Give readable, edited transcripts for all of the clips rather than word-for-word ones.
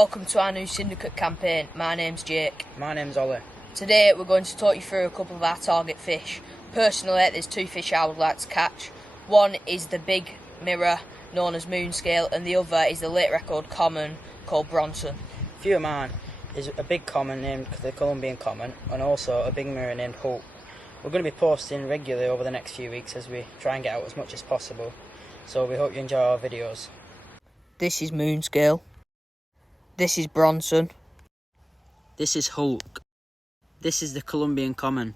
welcome to our new syndicate campaign. My name's Jake. My name's Ollie. Today we're going to talk you through a couple of our target fish. Personally, there's two fish I would like to catch. One is the big mirror known as moon scale, and the other is the late record common called Bronson. A few of mine is a big common named the Colombian common, and also a big mirror named Hope. We're going to be posting regularly over the next few weeks as we try and get out as much as possible, so we hope you enjoy our videos. This is moon scale. This is Bronson. This is Hulk. This is the Colombian common.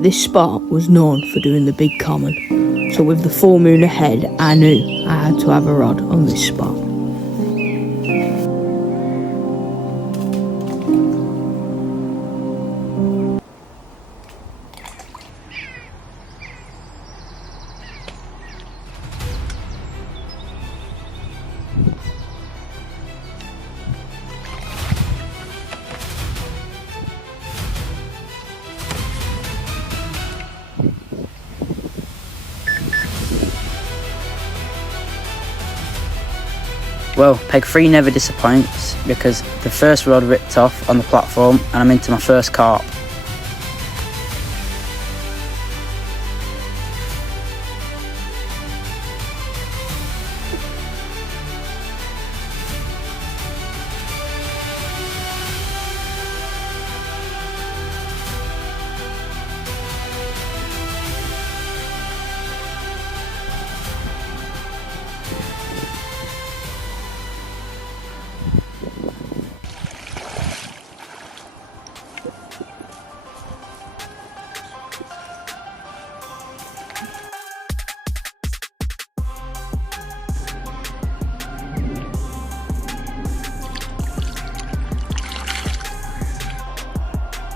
This spot was known for doing the big common, so with the full moon ahead, I knew I had to have a rod on this spot. Well, peg 3 never disappoints because the first rod ripped off on the platform and I'm into my first carp.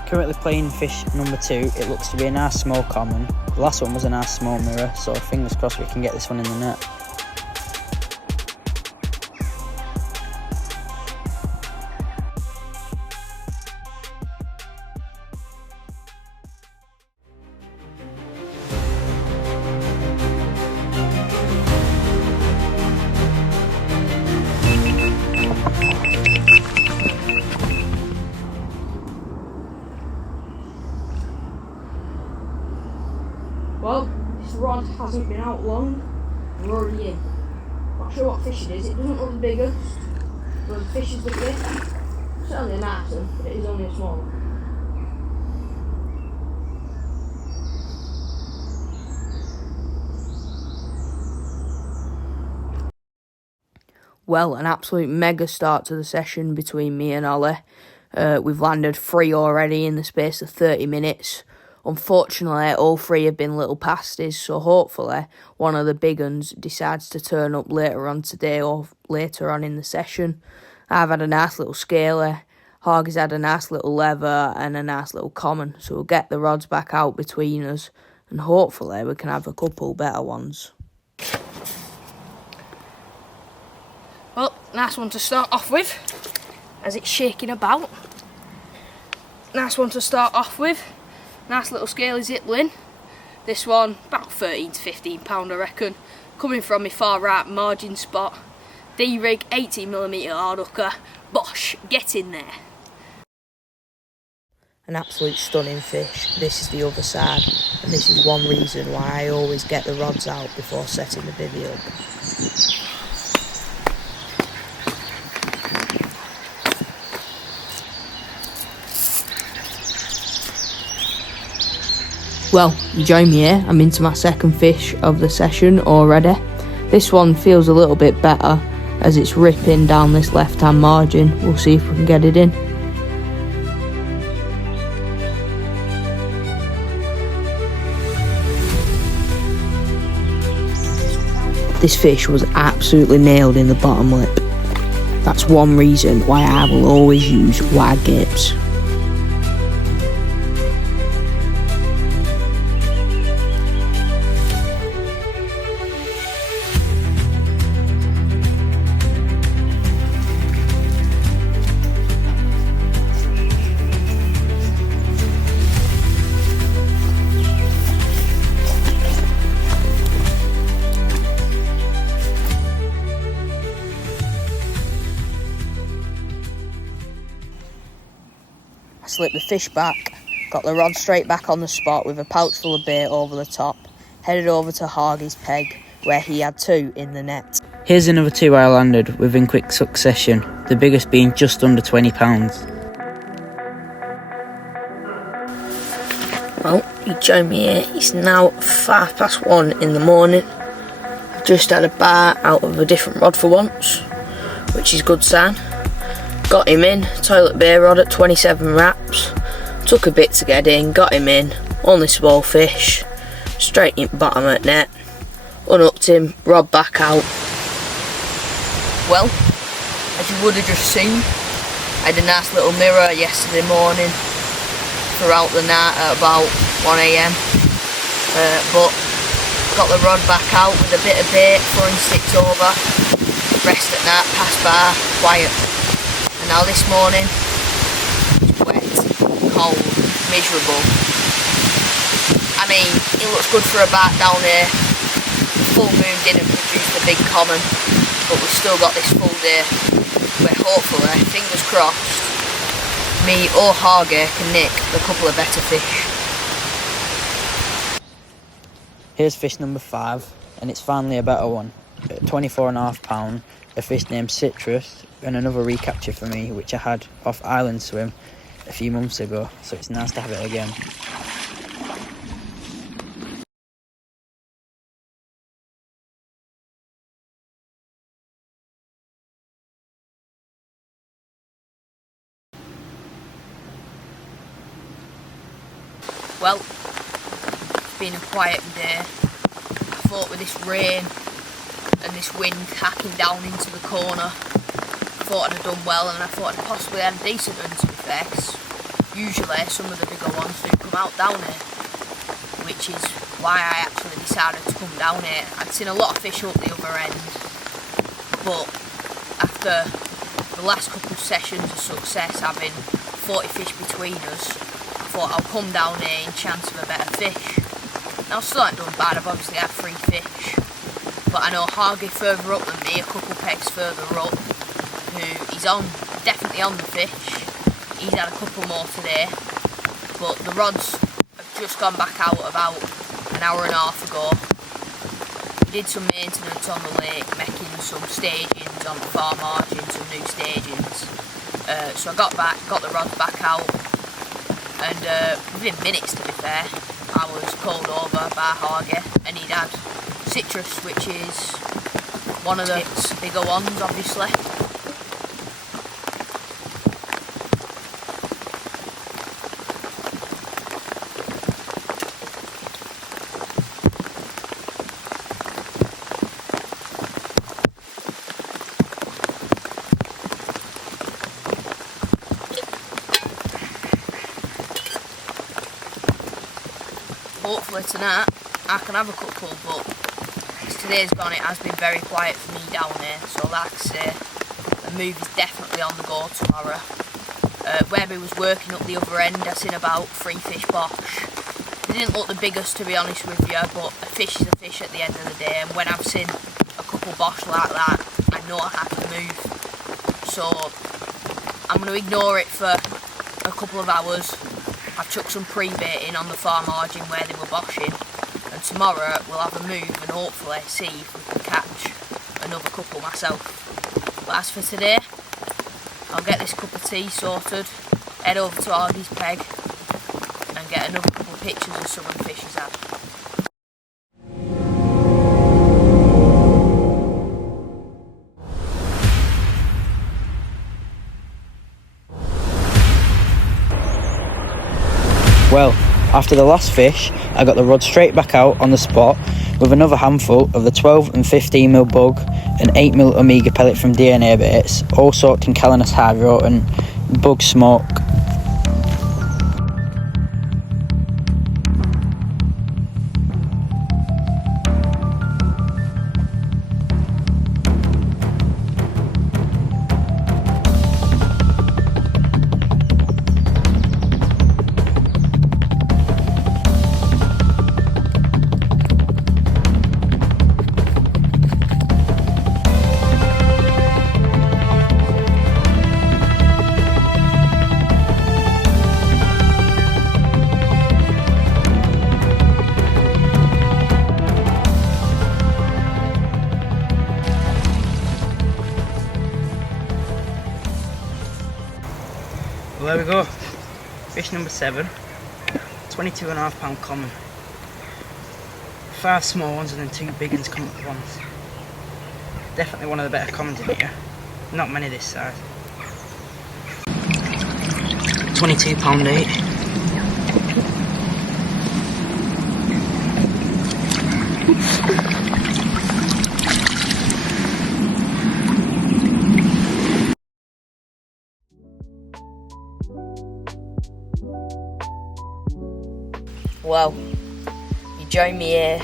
Currently playing fish number 2, it looks to be a nice small common. The last one was a nice small mirror, so fingers crossed we can get this one in the net. Well, this rod hasn't been out long, we're already in. Not sure what fish it is, it doesn't look the biggest, but the fish is the fish. Certainly a nice one, but it is only a small one. Well, an absolute mega start to the session between me and Ollie. We've landed 3 already in the space of 30 minutes. Unfortunately, all 3 have been little pasties, so hopefully one of the big uns decides to turn up later on today or later on in the session. I've had a nice little scaly, Hargy's had a nice little leather and a nice little common, so we'll get the rods back out between us and hopefully we can have a couple better ones. Well, nice one to start off with, as it's shaking about. Nice one to start off with. Nice little scaly zipline. This one about 13 to 15 pound I reckon. Coming from my far right margin spot. D-rig 18mm hard hooker. Bosh, get in there. An absolute stunning fish. This is the other side, and this is one reason why I always get the rods out before setting the bivvy up. Well, join me here, I'm into my second fish of the session already. This one feels a little bit better as it's ripping down this left hand margin. We'll see if we can get it in. This fish was absolutely nailed in the bottom lip. That's one reason why I will always use wide gapes. I slipped the fish back, got the rod straight back on the spot with a pouch full of bait over the top, headed over to Hargey's peg where he had 2 in the net. Here's another 2 I landed within quick succession, the biggest being just under 20 pounds. Well, you join me here. It's now 1:05 in the morning. I've just had a bar out of a different rod for once, which is a good sign. Got him in, toilet beer rod at 27 wraps. Took a bit to get in, got him in. Only small fish. Straight in bottom at net. Unhooked him, rod back out. Well, as you would have just seen, I had a nice little mirror yesterday morning throughout the night at about 1 AM. But got the rod back out with a bit of bait, throwing sticks over. Rest at night, pass bar, quiet. And now this morning, it's wet, cold, miserable. I mean, it looks good for a bite down here. The full moon didn't produce the big common, but we've still got this full day where hopefully, fingers crossed, me or Hargey can nick a couple of better fish. Here's fish number 5, and it's finally a better one. At £24.5, a fish named Citrus, and another recapture for me, which I had off Island Swim a few months ago, so it's nice to have it again. Well, it's been a quiet day. I thought with this rain and this wind hacking down into the corner, I thought I'd have done well, and I thought I'd possibly had a decent one, to be fair. Usually some of the bigger ones do come out down here, which is why I actually decided to come down here. I'd seen a lot of fish up the other end, but after the last couple of sessions of success, having 40 fish between us, I thought I'll come down here in chance of a better fish. Now I still ain't done bad, I've obviously had 3 fish, but I know Hargey further up than me, a couple pegs further up, who is definitely on the fish. He's had a couple more today, but the rods have just gone back out about an hour and a half ago. We did some maintenance on the lake, making some stagings on the far margin, some new stagings. So I got the rods back out, and within minutes, to be fair, I was called over by Hargey, and he'd had Citrus, which is one of the bigger ones, obviously. Hopefully tonight I can have a couple, but as today's gone, it has been very quiet for me down here, so like I say, the move is definitely on the go tomorrow. Where we was working up the other end, I seen about 3 fish bosh. They didn't look the biggest, to be honest with you, but a fish is a fish at the end of the day, and when I've seen a couple bosh like that, I know I have to move. So I'm going to ignore it for a couple of hours. I've chucked some pre-baiting on the far margin where they were boshing, and tomorrow we'll have a move and hopefully see if we can catch another couple myself. But as for today, I'll get this cup of tea sorted, head over to Hargey's peg, and get another couple of pictures of some of the fish he's had. Well, after the last fish, I got the rod straight back out on the spot with another handful of the 12 and 15mm bug and 8mm Omega pellet from DNA Baits, all soaked in Calanus Hydro and bug smoke. Well, there we go, fish number 7, 22.5 pound common. 5 small ones and then 2 big ones come up at once. Definitely one of the better commons in here, not many this size. £22.8. Well, you join me here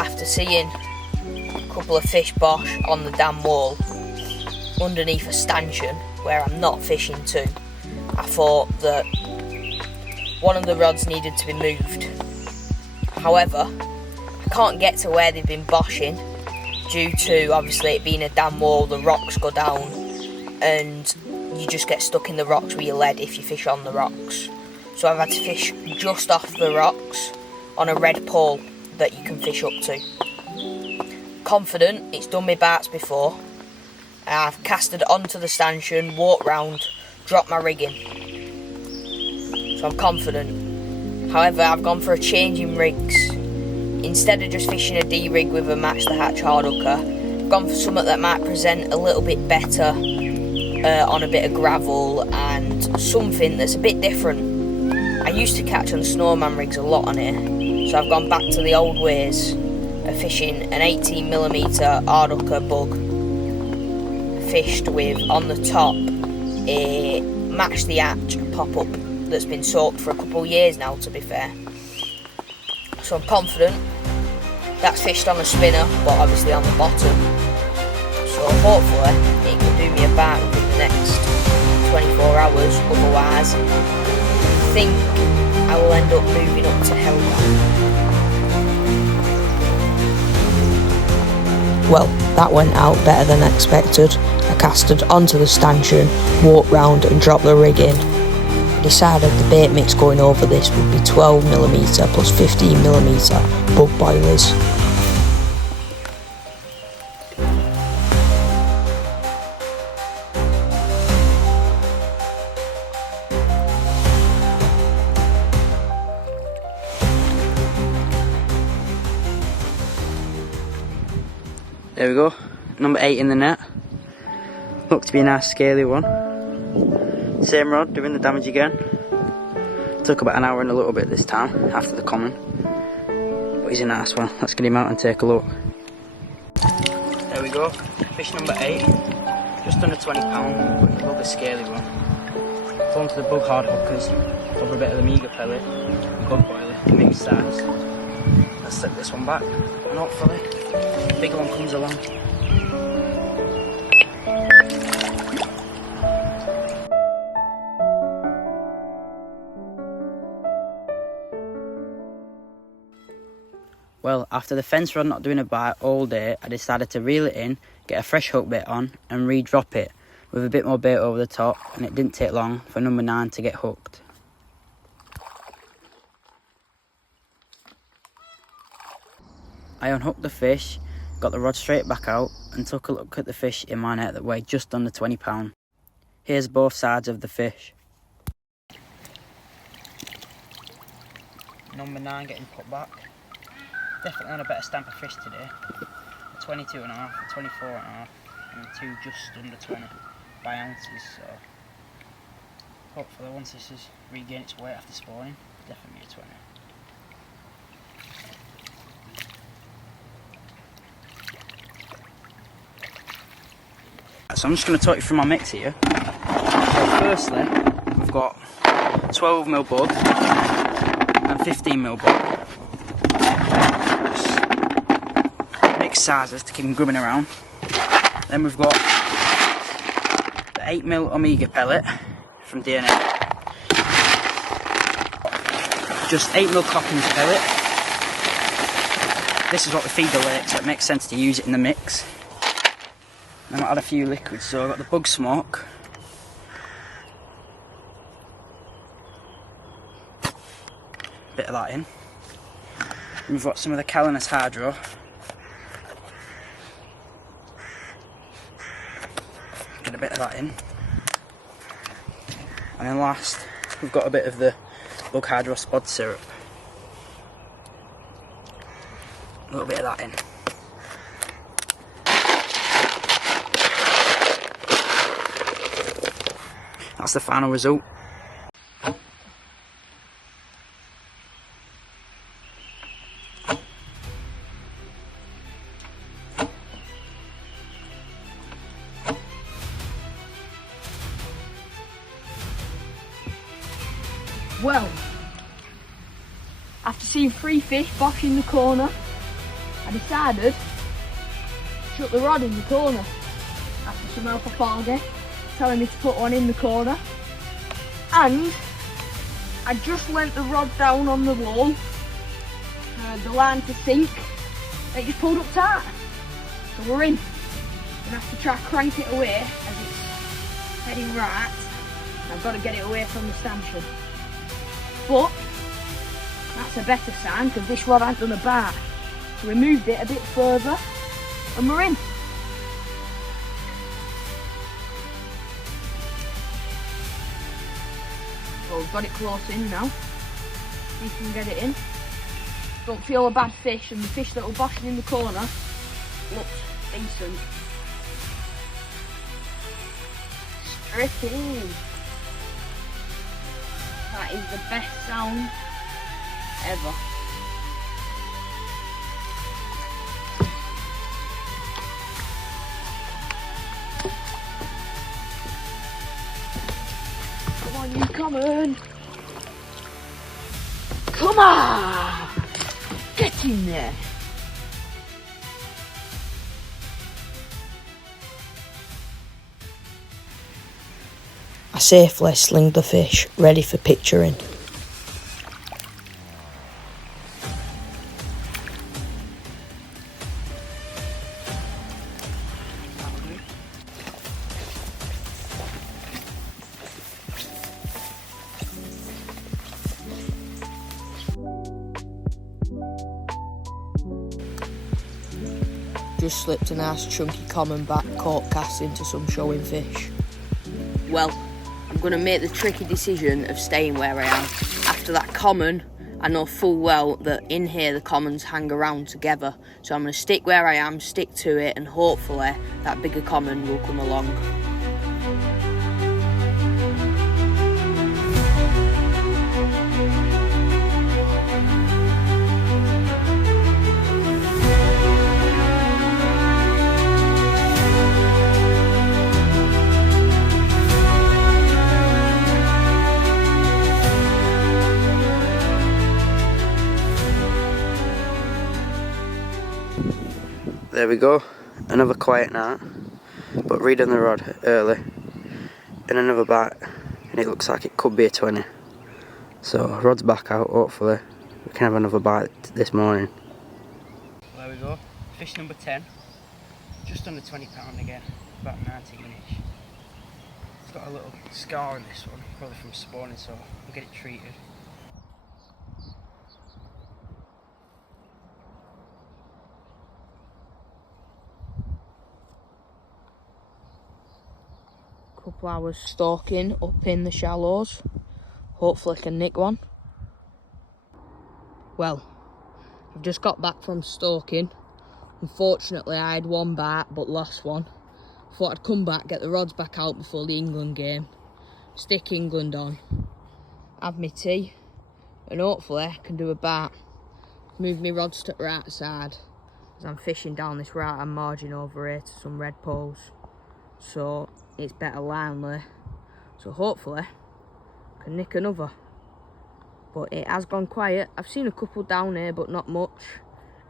after seeing a couple of fish bosh on the dam wall underneath a stanchion where I'm not fishing to. I thought that one of the rods needed to be moved. However, I can't get to where they've been boshing due to obviously it being a dam wall, the rocks go down and you just get stuck in the rocks with your lead if you fish on the rocks. So I've had to fish just off the rocks on a red pole that you can fish up to. Confident, it's done me bites before. I've casted onto the stanchion, walked round, dropped my rig in. So I'm confident. However, I've gone for a change in rigs. Instead of just fishing a D-rig with a match the hatch hard hooker, I've gone for something that might present a little bit better on a bit of gravel and something that's a bit different. I used to catch on snowman rigs a lot on here, so I've gone back to the old ways of fishing an 18mm hard hooker bug, fished with on the top a match the hatch pop-up that's been soaked for a couple of years now, to be fair. So I'm confident. That's fished on a spinner, but obviously on the bottom. So hopefully it can do me a bite within the next 24 hours, otherwise I think I will end up moving up to Hellback. Well, that went out better than expected. I casted onto the stanchion, walked round and dropped the rig in. I decided the bait mix going over this would be 12mm plus 15mm bug boilers. There we go, number 8 in the net. Looked to be a nice scaly one. Same rod, doing the damage again. Took about an hour and a little bit this time, after the common. But he's a nice one. Let's get him out and take a look. There we go, fish number 8. Just under 20 pound, but he looked a scaly one. Pull onto the bug hard hookers, over a bit of the Omega pellet, bug boiler, mixed size. Let's set this one back, and hopefully the bigger one comes along. Well, after the fence rod not doing a bite all day, I decided to reel it in, get a fresh hook bait on and re-drop it with a bit more bait over the top, and it didn't take long for number 9 to get hooked. I unhooked the fish, got the rod straight back out and took a look at the fish in my net that weighed just under 20 pound. Here's both sides of the fish. Number 9 getting put back. Definitely on a better stamp of fish today. A 22.5, a 24.5 and 2 just under 20 by ounces, so hopefully once this has regained its weight after spawning, definitely a 20. Right, so I'm just going to talk you through my mix here. So firstly, we've got 12mm bug and 15mm bug. Just mixed sizes to keep them grubbing around. Then we've got the 8mm Omega pellet from DNA. Just 8mm Cockins pellet. This is what we feed the lake, so it makes sense to use it in the mix. Then I'll add a few liquids, so I've got the bug smoke. Bit of that in. And we've got some of the Carnage hydro. Get a bit of that in. And then last, we've got a bit of the bug hydro spod syrup. A little bit of that in. That's the final result. Well, after seeing 3 fish bosh in the corner, I decided to shut the rod in the corner after some help off Argy telling me to put one in the corner, and I just lent the rod down on the wall, the line to sink, and it just pulled up tight, so we're in. I'm going to have to try crank it away as it's heading right, and I've got to get it away from the stanchion. But that's a better sign because this rod hasn't done a bite. So we moved it a bit further and we're in. Well, we've got it close in now. We can get it in. Don't feel a bad fish, and the fish that were boshing in the corner looks decent. Strip in. That is the best sound ever. Come on, you come on. Come on! Get in there. I safely slinged the fish, ready for picturing. Just slipped a nice chunky common back caught cast into some showing fish. Well, I'm going to make the tricky decision of staying where I am. After that common, I know full well that in here the commons hang around together. So I'm going to stick where I am, stick to it, and hopefully that bigger common will come along. There we go, another quiet night, but reading the rod early, and another bite, and it looks like it could be a 20. So rod's back out, hopefully we can have another bite this morning. There we go, fish number 10, just under £20 again, about 19-inch. It's got a little scar on this one, probably from spawning, so we'll get it treated. Couple hours stalking up in the shallows. Hopefully I can nick one. Well, I've just got back from stalking. Unfortunately I had one bite but lost one. Thought I'd come back, get the rods back out before the England game, stick England on, have my tea, and hopefully I can do a bite. Move my rods to the right side as I'm fishing down this right hand margin over here to some red poles. so it's better lying there. So hopefully I can nick another. But it has gone quiet. I've seen a couple down here, but not much.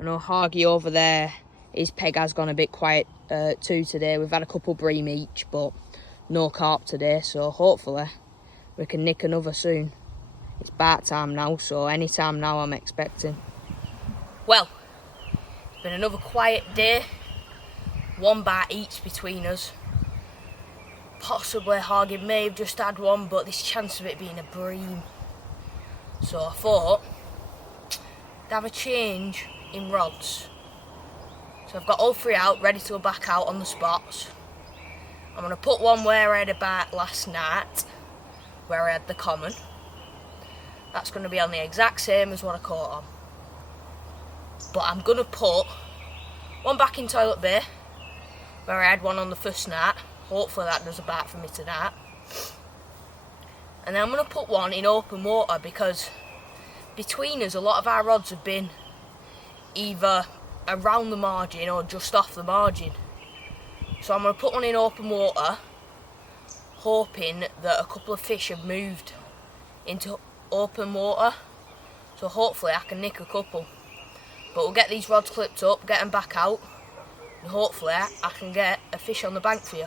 I know Hargy over there, his peg has gone a bit quiet too today. We've had a couple bream each, but no carp today. So hopefully we can nick another soon. It's bark time now, so any time now I'm expecting. Well, it's been another quiet day. One bite each between us. Possibly Hargy may have just had one, but there's a chance of it being a bream. So I thought I'd have a change in rods. So I've got all three out, ready to go back out on the spots. I'm going to put one where I had a bite last night, where I had the common. That's going to be on the exact same as what I caught on. But I'm going to put one back in Toilet Bay, where I had one on the first night. Hopefully that does a bite for me tonight. And then I'm going to put one in open water, because between us a lot of our rods have been either around the margin or just off the margin. So I'm going to put one in open water, hoping that a couple of fish have moved into open water. So hopefully I can nick a couple. But we'll get these rods clipped up, get them back out, and hopefully I can get a fish on the bank for you.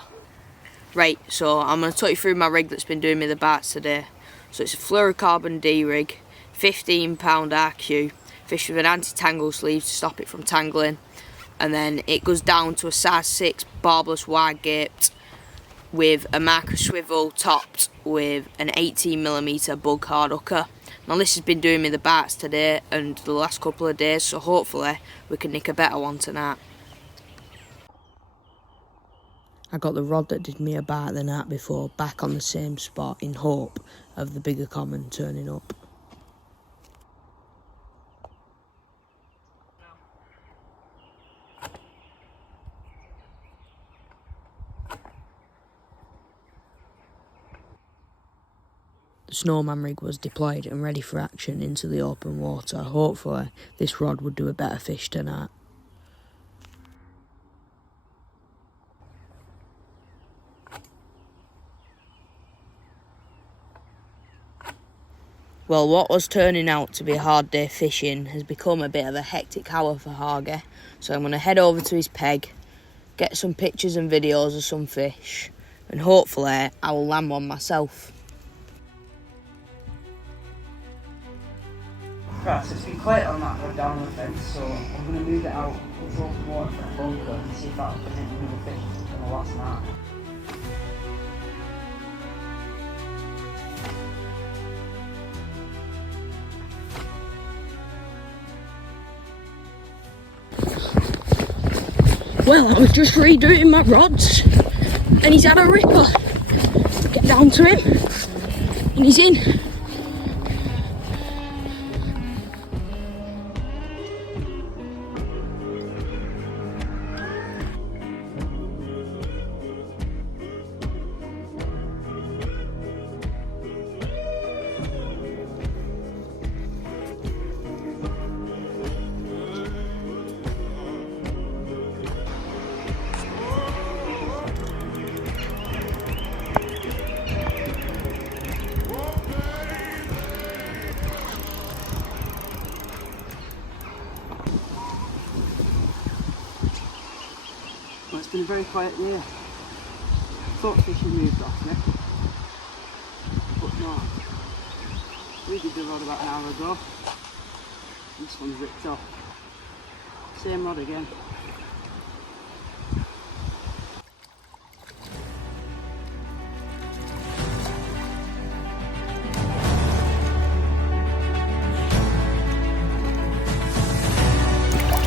Right, so I'm going to talk you through my rig that's been doing me the bites today. So it's a fluorocarbon D rig, 15 pound RQ, fished with an anti-tangle sleeve to stop it from tangling. And then it goes down to a size 6 barbless wide gaped with a micro swivel topped with an 18mm bug hard hooker. Now this has been doing me the bites today and the last couple of days, so hopefully we can nick a better one tonight. I got the rod that did me a bite the night before back on the same spot in hope of the bigger common turning up. The snowman rig was deployed and ready for action into the open water. Hopefully this rod would do a better fish tonight. Well, what was turning out to be a hard day fishing has become a bit of a hectic hour for Hargy. So I'm going to head over to his peg, get some pictures and videos of some fish, and hopefully I will land one myself. Right, so it's been quiet on that road down the fence, so I'm going to move it out into open water for a bunker and see if that will present another fish from the last night. Well, I was just redoing my rods and he's had a ripper. Get down to him and he's in. Well, it's been a very quiet day. Thought fish had moved off, yeah? But no. We did the rod about an hour ago. This one's ripped off. Same rod again.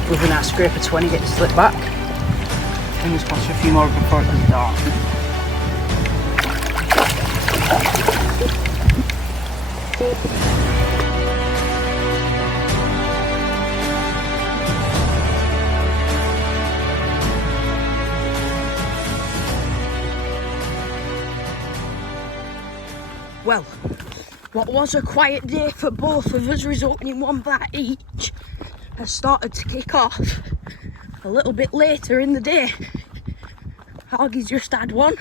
Within that scraper 20, get the slip back. Fingers crossed for a few more before it goes dark. Well, what was a quiet day for both of us, resulting in one bite each, has started to kick off a little bit later in the day. Hoggy's just had one,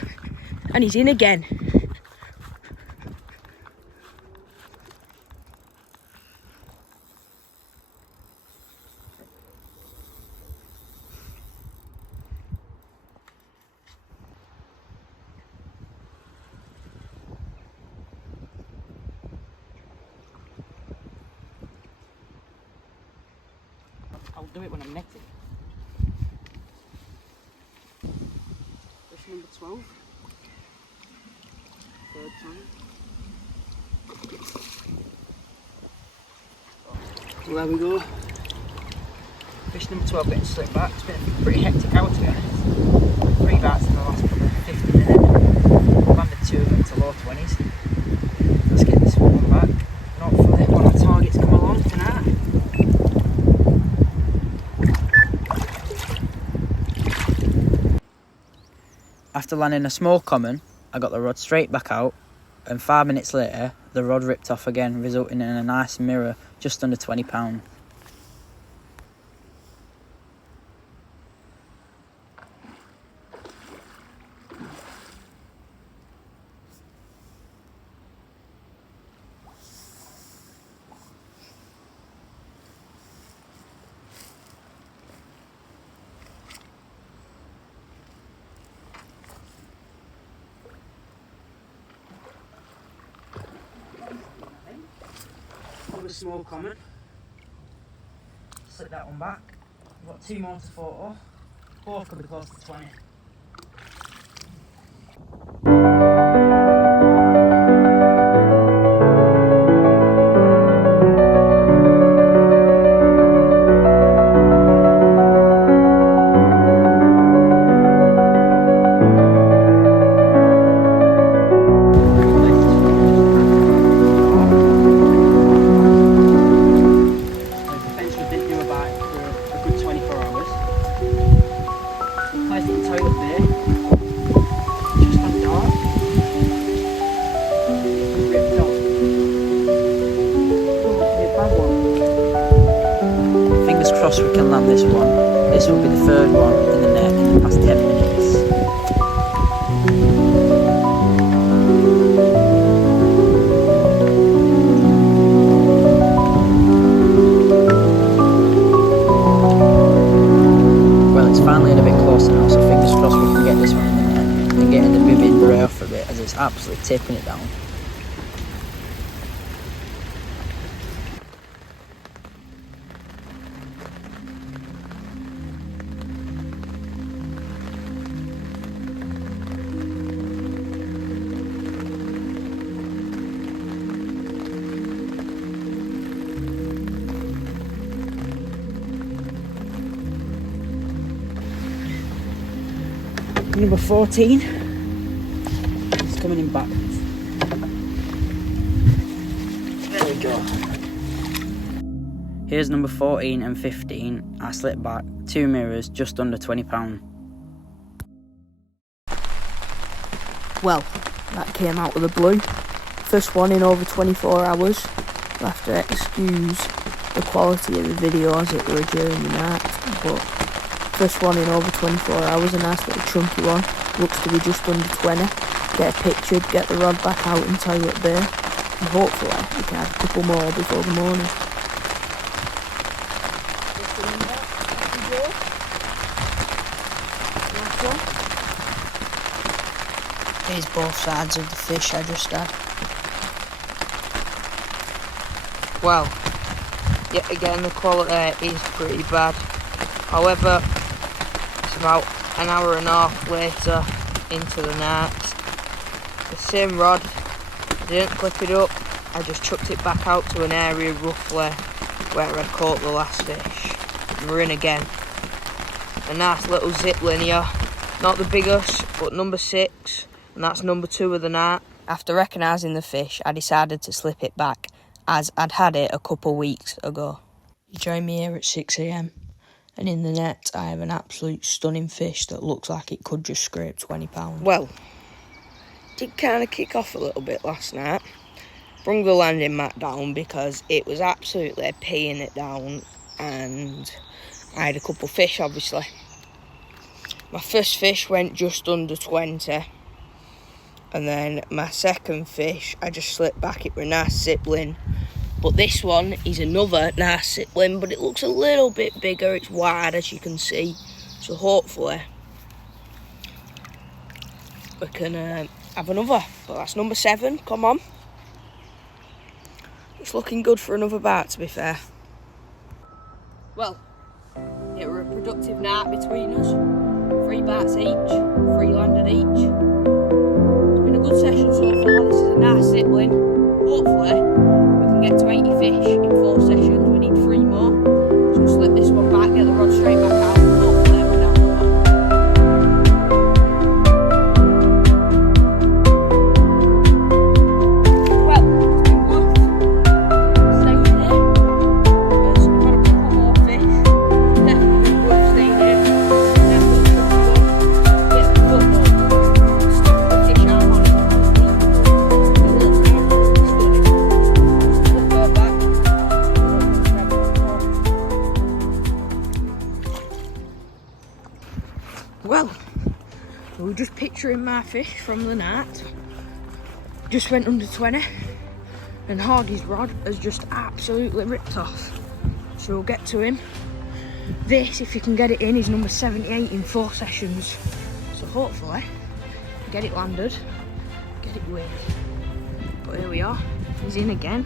and he's in again. I'll do it when I'm netting. Fish number 12. Third time. Well, there we go. Fish number 12 getting slipped back. It's been a pretty hectic hour, to be honest. 3 bites in the last 50 minutes. Landed 2 of them into low 20s. Let's get this one back. And hopefully one of the targets come along tonight. After landing a small common, I got the rod straight back out, and 5 minutes later, the rod ripped off again, resulting in a nice mirror just under £20. A small common. Slip that one back. We've got 2 more to photo. Both could be close to 20. Fingers crossed we can land this one. This will be the 3rd one in the net in the past 10 minutes. Well, it's finally in a bit closer now, so fingers crossed we can get this one in the net and getting the bibby bray off of it, as it's absolutely tipping it down. Number 14, it's coming in back. There we go. Here's number 14 and 15. I slipped back 2 mirrors, just under £20. Well, that came out of the blue. First one in over 24 hours. You'll have to excuse the quality of the video as it were during the night, but first one in over 24 hours, a nice little chunky one. Looks to be just under 20. Get it pictured, get the rod back out in Toilet Bay, and hopefully we can have a couple more before the morning. Here's both sides of the fish I just had. Well, yet again the quality is pretty bad. However, it's about an hour and a half later into the night. The same rod, I didn't clip it up, I just chucked it back out to an area roughly where I'd caught the last fish. And we're in again. A nice little zip linear, not the biggest, but number 6, and that's number 2 of the night. After recognising the fish, I decided to slip it back, as I'd had it a couple weeks ago. You join me here at 6 AM. And in the net, I have an absolute stunning fish that looks like it could just scrape £20. Well, did kind of kick off a little bit last night. Brung the landing mat down because it was absolutely peeing it down, and I had a couple fish, obviously. My first fish went just under 20. And then my second fish, I just slipped back. It was a nice sibling. But this one is another nice sibling, but it looks a little bit bigger. It's wide, as you can see. So hopefully we can have another. But that's number 7. Come on. It's looking good for another bite, to be fair. Well, it was a productive night between us. 3 bites each, 3 landed each. It's been a good session so far. This is a nice sibling. Hopefully we can get to 80 fish in 4 sessions. We need 3 more. So we'll slip this one back, get the rod straight back out, and hopefully we'll have another. Well, it's been worth staying here. We've had a couple more fish. It's definitely worth staying here. Definitely should be good. Bit of football. Stick the fish arm on it. Well, we were just picturing my fish from the night. Just went under 20, and Hargey's rod has just absolutely ripped off. So we'll get to him. This, if you can get it in, is number 78 in 4 sessions. So hopefully, get it landed, get it weighed. But here we are, he's in again.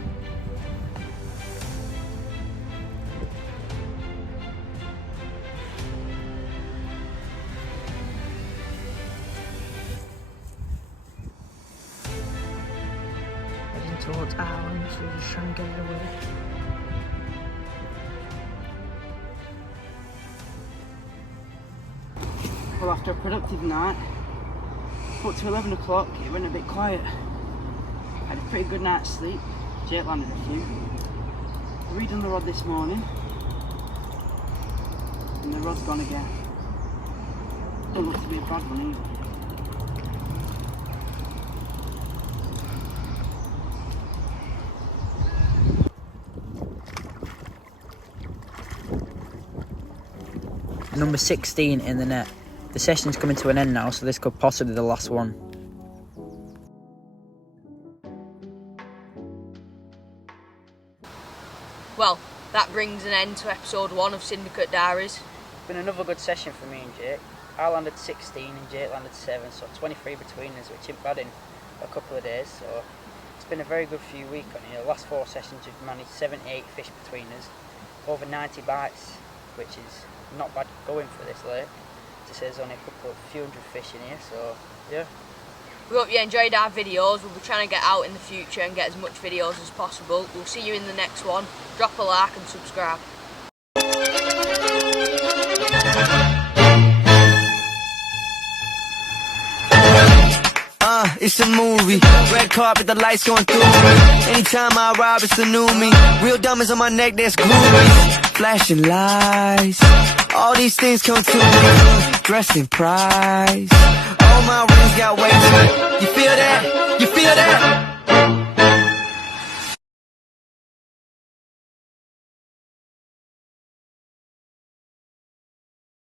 Towards Ireland, so we're just trying to get it away. Well, after a productive night, up to 11 o'clock, it went a bit quiet. I had a pretty good night's sleep. Jake landed a few. I redone the rod this morning, and the rod's gone again. Don't look to be a bad one either. Number 16 in the net. The session's coming to an end now, so this could possibly be the last one. Well, that brings an end to episode 1 of Syndicate Diaries. It's been another good session for me and Jake. I landed 16 and Jake landed 7, so 23 between us, which isn't bad in a couple of days. So it's been a very good few weeks on here. The last 4 sessions we've managed 78 fish between us, over 90 bites, which is not bad going for this lake. To say there's only a few hundred fish in here, so yeah. We hope you enjoyed our videos. We'll be trying to get out in the future and get as much videos as possible. We'll see you in the next one. Drop a like and subscribe. It's a movie. Red carpet, the lights going through me. Anytime I arrive, it's a new me. Real diamonds on my neck, that's groovy. Flashing lights. All these things come to me. Dressed in price. All my rings got weight to it. You feel that? You feel that?